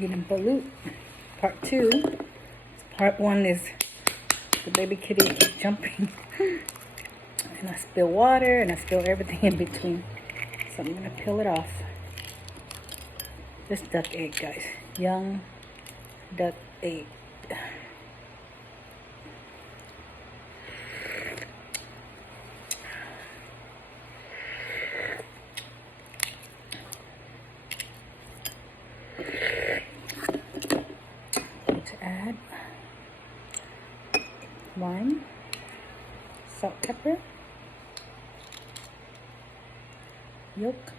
Getting Balut part 2. Part 1 is the baby kitty keep jumping. And I spill water and I spill everything in between. So I'm gonna peel it off. This duck egg, guys. Young duck egg. To add lime, salt, pepper, yolk,